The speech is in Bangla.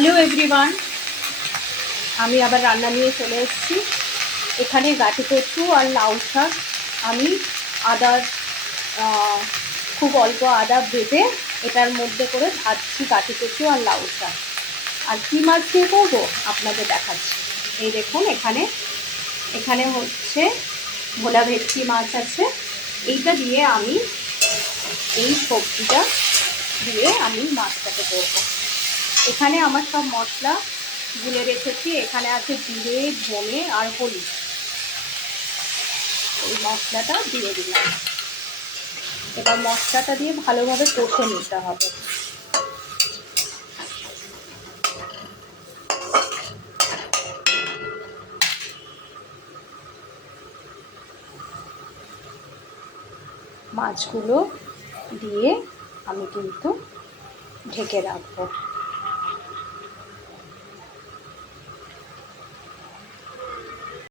হ্যালো এভরিওয়ান, আমি আবার রান্না নিয়ে চলে এসেছি। এখানে গাঁটি কচু আর লাউ শাক আমি আদার খুব অল্প আদা বেটে এটার মধ্যে করে ভাজছি গাঁটি কচু আর লাউ শাক। আর কী মাছ দিয়ে করবো আপনাদের দেখাচ্ছি। এই দেখুন, এখানে হচ্ছে ভোলা ভেটকি মাছ আছে। এইটা দিয়ে আমি এই সবজিটা দিয়ে আমি মাছটাকে করবো। এখানে আমার সব মশলা গুলে রেখেছি। এখানে আছে জিরে, ধনে আর হলুদ। এই মশলাটা দিয়ে দিলাম। এবার মশলাটা দিয়ে ভালোভাবে কষে নিতে হবে। মাছগুলো দিয়ে আমি কিন্তু ঢেকে রাখবো।